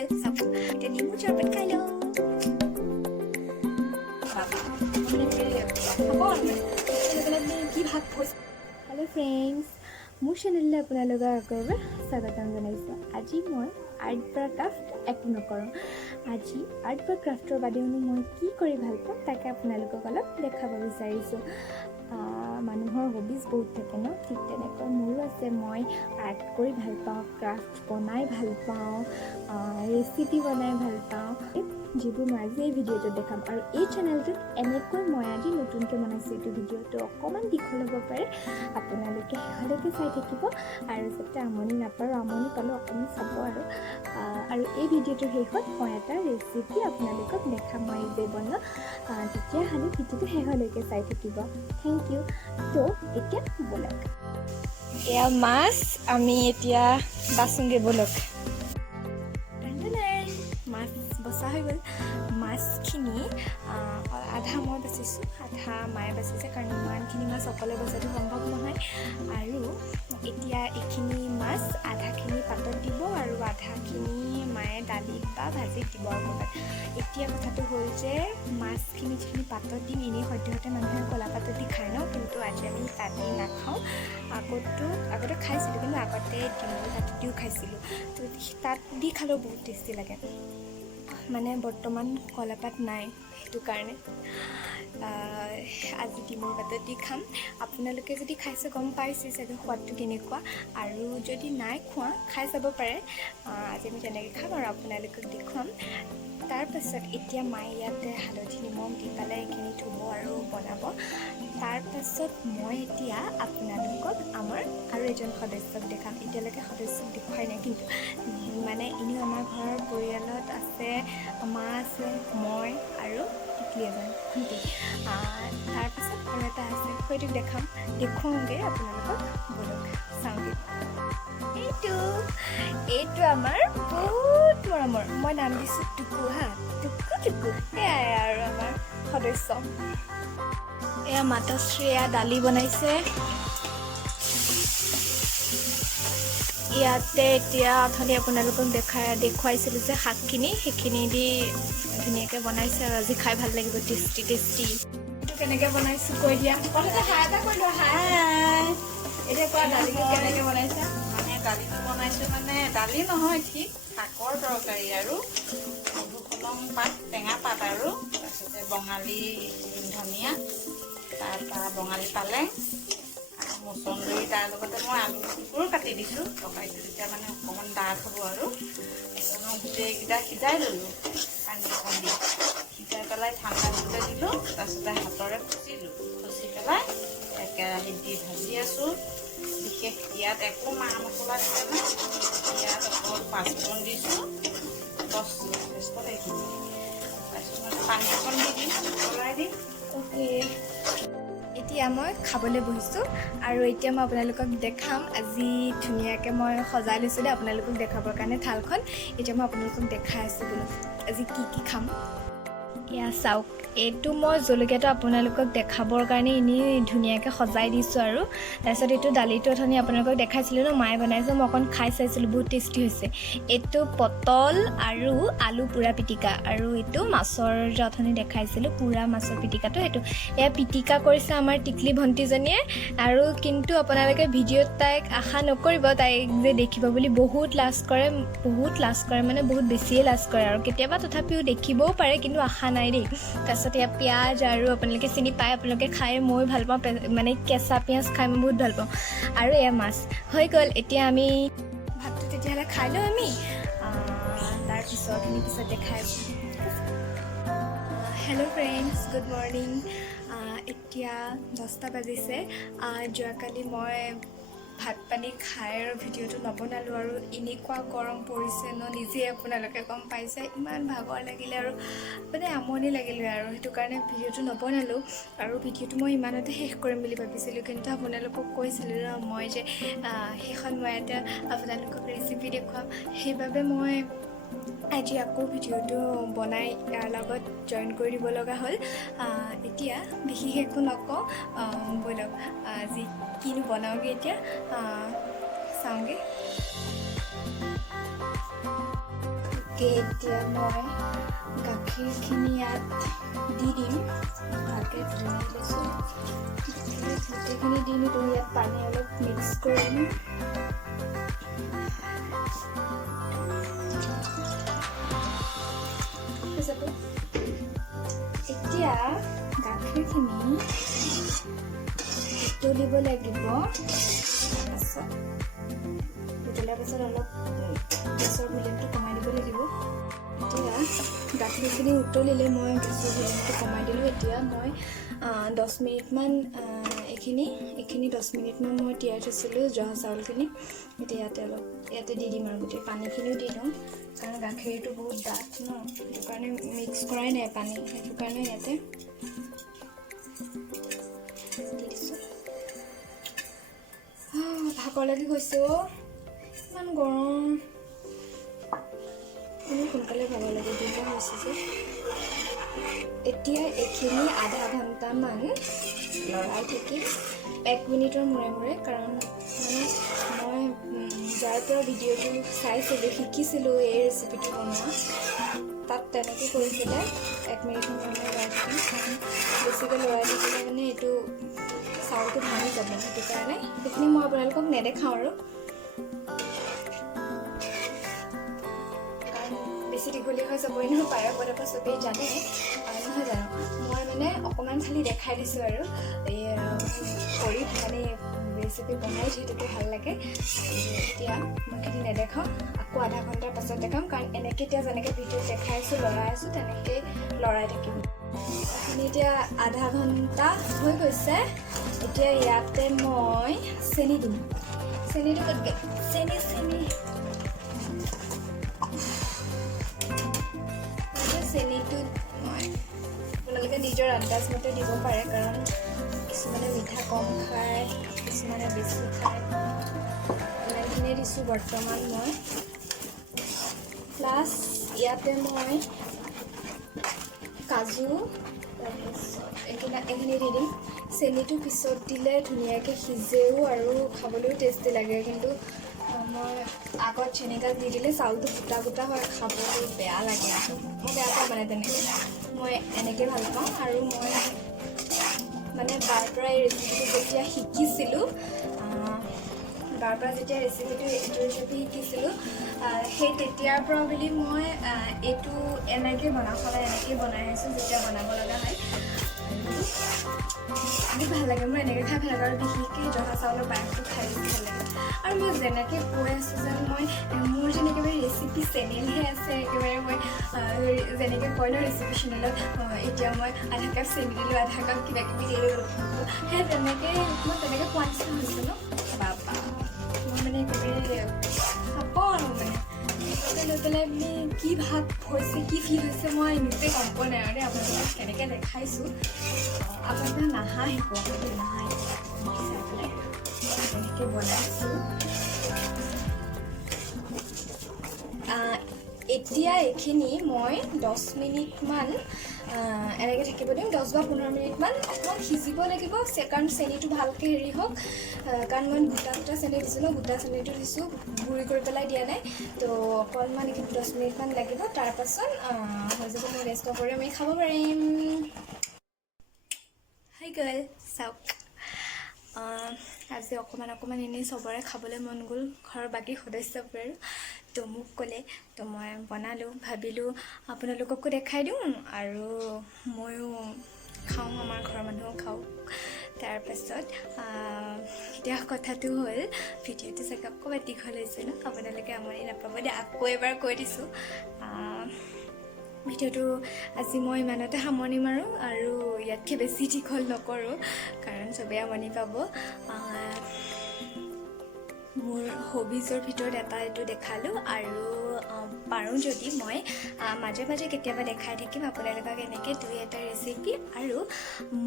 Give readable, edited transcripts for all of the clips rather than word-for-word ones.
গ'ল চাব এতিয়া নেমু চৰবত খাই লওঁ কি ভাগ হেল্ল' ফ্ৰেণ্ডছ মোৰ চেনেললৈ আপোনালোকক আকৌ এবাৰ স্বাগতম জনাইছোঁ আজি মই আৰ্ট বা ক্ৰাফ্ট একো নকৰোঁ আজি আৰ্ট বা ক্ৰাফ্টৰ বাদেনো মই কি কৰি ভাল পাওঁ তাকে আপোনালোকক অলপ দেখাব বিচাৰিছোঁ মানুহৰ হবিজ বহুত থাকে ন ঠিক তেনেকৈ মোৰো আছে মই আৰ্ট কৰি ভাল পাওঁ ক্ৰাফ্ট বনাই ভাল পাওঁ ৰেচিপি বনাই ভাল পাওঁ যিবোৰ মই আজি এই ভিডিঅ'টোত দেখাম আৰু এই চেনেলটোত এনেকৈ মই আজি নতুনকৈ বনাইছোঁ এইটো ভিডিঅ'টো অকণমান দীঘল হ'ব পাৰে আপোনালোকে শেষলৈকে চাই থাকিব আৰু যাতে আমনি নাপাওঁ আমনি পালোঁ অকণমান চাব আৰু এই ভিডিঅ'টোৰ শেষত মই এটা ৰেচিপি আপোনালোকক দেখাম মই যে বনোৱা তেতিয়াহ'লে ভিডিঅ'টো শেষলৈকে চাই থাকিব থেংক ইউ তো এতিয়া ব'লক এয়া মাছ আমি এতিয়া বাচোঁগৈ ব'লক মাছ বচা হৈ গ'ল মাছখিনি আধা মই বাচিছোঁ আধা মায়ে বাচিছে কাৰণ ইমানখিনি মাছ অকলে বচাটো সম্ভৱ নহয় আৰু এতিয়া এইখিনি মাছ আধাখিনি পাতত দিব আৰু আধাখিনি মায়ে দালিত বা ভাজিত দিব আৰু ক'ৰবাত এতিয়া কথাটো হ'ল যে মাছখিনি যিখিনি পাতত দিম এনেই সদ্যহতে মানুহে ক'লা পাতত দি খায় ন কিন্তু আজি আমি তাত দি নাখাওঁ আগতে খাইছিলোঁ কিন্তু আগতে ডিমৰ পাতত দিও খাইছিলোঁ তো তাত দি খালেও বহুত টেষ্টি লাগে মানে বৰ্তমান কলাপাত নাই সেইটো কাৰণে আজি ডিমৰ পাতত দি খাম আপোনালোকে যদি খাইছে গম পাইছে চাগে সোৱাদটো কেনেকুৱা আৰু যদি নাই খোৱা খাই চাব পাৰে আজি আমি তেনেকৈ খাম আৰু আপোনালোকক দেখুৱাম তাৰপাছত এতিয়া মায়ে ইয়াতে হালধি নিমখ দি পেলাই এইখিনি ধুব আৰু বনাব তাৰপাছত মই এতিয়া আপোনালোকক আমাৰ আৰু এজন সদস্যক দেখাম এতিয়ালৈকে সদস্যক দেখুৱাই নাই কিন্তু মানে এনেও আমাৰ ঘৰৰ পৰিয়ালত আছে মা আছে মই আৰু টিকলি এজন ভণ্টি তাৰপাছত আৰু এটা আছে সেইটোক দেখুৱাওঁগৈ আপোনালোকক বলক চাওঁগৈ এইটো আমাৰ বহুত মৰমৰ মই নাম দিছোঁ টুকু টুকু এয়াই আৰু আমাৰ সদস্য এয়া মাতশ্ৰী এয়া দালি বনাইছে ইয়াতে এতিয়া অথনি আপোনালোকক দেখুৱাইছিলোঁ যে শাকখিনি সেইখিনি দি ধুনীয়াকৈ বনাইছে আৰু আজি খাই ভাল লাগিব টেষ্টি এইটো কেনেকৈ বনাইছোঁ কৈ দিয়া প্ৰথমতে হাই এটা কৈ দিওঁ হাই এতিয়া কোৱা দালিটো কেনেকৈ বনাইছা মানে দালিটো বনাইছোঁ মানে দালি নহয় ঠিক শাকৰ তৰকাৰী আৰু মধুসোলং পাত টেঙা পাত আৰু তাৰপিছতে বঙালী ধনিয়া তাৰপৰা বঙালী পালেং আৰু মচন্দৰী তাৰ লগতে মই আলু টুকুৰো কাটি দিছোঁ তৰকাৰীটো তেতিয়া মানে অকণমান ডাঠ হ'ব আৰু গোটেইকেইটা সিজাই ল'লোঁ পানী অকণ দি সিজাই পেলাই ঠাণ্ডা হ'বলৈ দিলোঁ তাৰপিছতে হাতৰে খুচি পেলাই কেৰাহীত দি ভাজি আছোঁ বিশেষ ইয়াত একো মা মছলা দিয়া নাই ইয়াত অকল পাঁচফোৰণ দিছোঁ যথেষ্ট এইখিনি তাৰপিছত মই পানী অকণ দি দিম উতলাই দিম অ'কে এতিয়া মই খাবলৈ বহিছোঁ আৰু এতিয়া মই আপোনালোকক দেখাম আজি ধুনীয়াকৈ মই সজাই লৈছোঁ দেই আপোনালোকক দেখাবৰ কাৰণে থালখন এতিয়া মই আপোনালোকক দেখাই আছোঁ বোলো আজি কি খাম এয়া চাওক এইটো মই জলকীয়াটো আপোনালোকক দেখাবৰ কাৰণে এনেই ধুনীয়াকৈ সজাই দিছোঁ আৰু তাৰপিছত এইটো দালিটো অথনি আপোনালোকক দেখাইছিলোঁ ন মায়ে বনাইছে মই অকণ খাই চাইছিলোঁ বহুত টেষ্টি হৈছে এইটো পটল আৰু আলু পুৰা পিটিকা আৰু এইটো মাছৰ যে অথনি দেখাইছিলোঁ পুৰা মাছৰ পিটিকাটো সেইটো এয়া পিটিকা কৰিছে আমাৰ টিকলি ভণ্টিজনীয়ে আৰু কিন্তু আপোনালোকে ভিডিঅ'ত তাইক আশা নকৰিব তাইক যে দেখিব বুলি বহুত লাজ কৰে মানে বহুত বেছিয়ে লাজ কৰে আৰু কেতিয়াবা তথাপিও দেখিবও পাৰে কিন্তু আশা নাই দেই তাৰপিছত ইয়াত পিঁয়াজ আৰু আপোনালোকে চিনি পায় আপোনালোকে খাই মই ভাল পাওঁ মানে কেঁচা পিঁয়াজ খাই মই বহুত ভাল পাওঁ আৰু এয়া মাছ হৈ গ'ল এতিয়া আমি ভাতটো তেতিয়াহ'লে খাই লওঁ আমি তাৰপিছত দেখাই আছোঁ হেল্ল' ফ্ৰেণ্ডছ গুড মৰ্ণিং এতিয়া 10টা বাজিছে যোৱাকালি মই ভাত পানী খাই আৰু ভিডিঅ'টো নবনালোঁ আৰু এনেকুৱা গৰম পৰিছে ন নিজে আপোনালোকে গম পাইছে ইমান ভাগৰ লাগিলে আৰু মানে আমনি লাগিলে আৰু সেইটো কাৰণে ভিডিঅ'টো নবনালোঁ আৰু ভিডিঅ'টো মই ইমানতে শেষ কৰিম বুলি ভাবিছিলোঁ কিন্তু আপোনালোকক কৈছিলোঁ ন মই যে সেইখন মই এটা আপোনালোকক ৰেচিপি দেখুৱাম সেইবাবে মই আজি আকৌ ভিডিঅ'টো বনাই ইয়াৰ লগত জইন কৰি দিব লগা হ'ল এতিয়া বিশেষ একো নকওঁ ব'লক আজি কিনো বনাওঁগৈ এতিয়া চাওঁগৈ এতিয়া মই গাখীৰখিনি ইয়াত দি দিম ভালকৈ ধুই লৈছোঁ গোটেইখিনি দি নিদিওঁ ইয়াত পানী অলপ মিক্স কৰিম এতিয়া গাখীৰখিনি উতলিব লাগিব উতলাৰ পাছত অলপ গেছৰ ভলিউমটো কমাই দিব লাগিব এতিয়া গাখীৰখিনি উতলিলে মই গেছৰ ভলিউমটো কমাই দিলোঁ এতিয়া মই 10 মিনিটমান এইখিনি 10 মিনিটমান মই তিয়াই থৈছিলোঁ জহা চাউলখিনি এতিয়া ইয়াতে দি দিম আৰু গোটেই পানীখিনিও দি দিওঁ কাৰণ গাখীৰটো বহুত ডাঠ ন সেইটো কাৰণে মিক্স কৰাই নাই পানী সেইটো কাৰণে ইয়াতে দি দিছোঁ ভাগৰ লাগি গৈছে ইমান গৰম সোনকালে ভাগৰ লাগি দিব হৈছে যে এতিয়া এইখিনি আধা ঘণ্টামান লৰাই থাকি 1 মিনিটৰ মূৰে কাৰণ মানে মই যাৰ পৰা ভিডিঅ'টো চাইছিলোঁ শিকিছিলোঁ এই ৰেচিপিটো বনোৱা তাত তেনেকৈ কৰিছিলে 1 মিনিটৰ মূৰে লৰাই থাকি বেছিকৈ লৰাই থাকিলে মানে এইটো চাউলটো ভাঙি যাব সেইটো কাৰণে সেইখিনি মই আপোনালোকক নেদেখাওঁ আৰু বেছি দীঘলীয়া হৈ যাবই নহয় পায়স বনাব চবেই জানে নহয় জানো মই মানে অকণমান খালি দেখাই দিছোঁ আৰু এই কৰি মানে ৰেচিপি বনাই যিহেতুকে ভাল লাগে এতিয়া মই সেইখিনি নেদেখাওঁ আকৌ আধা ঘণ্টাৰ পাছত দেখাম কাৰণ এনেকৈ এতিয়া যেনেকৈ ভিডিঅ'ত দেখাই আছোঁ লৰাই আছোঁ তেনেকৈ লৰাই থাকিম এইখিনি এতিয়া আধা ঘণ্টা হৈ গৈছে এতিয়া ইয়াতে মই চেনি দিম চেনিটো ক'তগৈ চেনি চেনিটো মই আপোনালোকে নিজৰ আন্দাজ মতে দিব পাৰে কাৰণ কিছুমানে মিঠা কম খায় কিছুমানে বেছি খায় ইমানখিনিয়ে দিছোঁ বৰ্তমান মই প্লাছ ইয়াতে মই কাজু তাৰপিছত এইখিনি দি দিম চেনিটো পিছত দিলে ধুনীয়াকৈ সিজেও আৰু খাবলৈও টেষ্টি লাগে কিন্তু মই আগত চেনিগাল দি দিলে চাউলটো গোটা গোটা হয় খাবলৈ বেয়া লাগে মই বেয়া পাওঁ মানে তেনেকৈ মই এনেকৈ ভাল পাওঁ আৰু মই মানে বাৰ পৰা এই ৰেচিপিটো যেতিয়া শিকিছিলোঁ এইটো ৰেচিপি শিকিছিলোঁ সেই তেতিয়াৰ পৰা বুলি মই এইটো এনেকৈ সদায় এনেকৈ বনাই আছোঁ যেতিয়া বনাব লগা হয় বহুত ভাল লাগে মোৰ এনেকৈ খাই ভাল লাগে আৰু বিশেষকৈ জহা চাউলৰ পায়সটো খাই ভাল লাগে আৰু মই যেনেকৈ কৈ আছোঁ যেন মই মোৰ যেন একেবাৰে ৰেচিপি চেনেলহে আছে একেবাৰে মই যেনেকৈ কয় ন ৰেচিপি চেনেলত এতিয়া মই আধা কাপ চেনি দিলোঁ আধা কাপ কিবা কিবি দিলোঁ সেই তেনেকৈ মই তেনেকৈ কোৱা নিচিনা হৈছোঁ ন বাবা মই মানে একেবাৰে খাওঁ আৰু মানে লৈ পেলাই মানে কি ভাৱ হৈছে কি ফিল হৈছে মই নিজে গম পোৱা নাই আৰু আপোনালোকক কেনেকৈ দেখাইছোঁ আপোনালোকে নাহাঁহিব নাহাঁহিব চাই পেলাই তেনেকৈ বনাইছোঁ এতিয়া এইখিনি মই 10 মিনিটমান এনেকৈ থাকিব দিম 10 বা 15 মিনিটমান অকণমান সিজিব লাগিব কাৰণ চেনিটো ভালকৈ হেৰি হওক কাৰণ মই গোটা চেনি দিছোঁ ন গোটা চেনিটো দিছোঁ গুড়ি কৰি পেলাই দিয়া নাই তো অকণমান এইখিনি 10 মিনিটমান লাগিব তাৰপাছত হৈ যাব মই ৰেষ্ট কৰি আমি খাব পাৰিম হৈ গ'ল চাওক আজি অকণমান এনেই চবৰে খাবলৈ মন গ'ল ঘৰৰ বাকী সদস্যবোৰে তো মোক ক'লে তো মই বনালোঁ ভাবিলোঁ আপোনালোককো দেখাই দিওঁ আৰু ময়ো খাওঁ আমাৰ ঘৰৰ মানুহো খাওঁ তাৰপাছত এতিয়া কথাটো হ'ল ভিডিঅ'টো চাগে অকণমান দীঘল হৈছে ন আপোনালোকে আমনি নাপাব দে আকৌ এবাৰ কৈ দিছোঁ ভিডিঅ'টো আজি মই ইমানতে সামৰণি মাৰোঁ আৰু ইয়াতকৈ বেছি দীঘল নকৰোঁ কাৰণ চবেই আমনি পাব মোৰ হবিজৰ ভিতৰত এটা এইটো দেখালোঁ আৰু পাৰোঁ যদি মই মাজে মাজে কেতিয়াবা দেখাই থাকিম আপোনালোকক এনেকৈ 2-এটা ৰেচিপি আৰু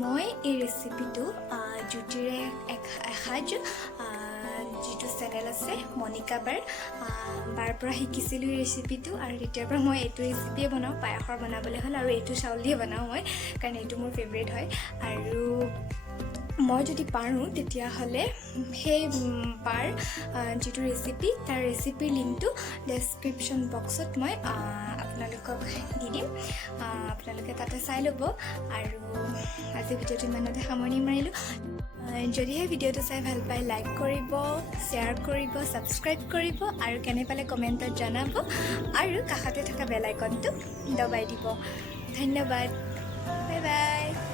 মই এই ৰেচিপিটো জ্যোতিৰে এসাঁজ যিটো চেনেল আছে মনিকা বাৰ পৰা শিকিছিলোঁ এই ৰেচিপিটো আৰু তেতিয়াৰ পৰা মই এইটো ৰেচিপিয়ে বনাওঁ পায়সৰ বনাবলৈ হ'ল আৰু এইটো চাউল দিয়ে বনাওঁ মই কাৰণ এইটো মোৰ ফেভৰেট হয় আৰু মই যদি পাৰোঁ তেতিয়াহ'লে সেই পাৰ যিটো ৰেচিপি তাৰ ৰেচিপিৰ লিংকটো ডেছক্ৰিপশ্যন বক্সত মই আপোনালোকক দি দিম, আপোনালোকে তাতে চাই ল'ব। আৰু আজি ভিডিঅ'টো ইমানতে সামৰণি মাৰিলোঁ। যদিহে ভিডিঅ'টো চাই ভাল পায় লাইক কৰিব, শ্বেয়াৰ কৰিব, ছাবস্ক্ৰাইব কৰিব আৰু কেনে পালে কমেণ্টত জনাব আৰু কাষতে থকা বেল আইকনটো দবাই দিব। ধন্যবাদ, বাই বাই।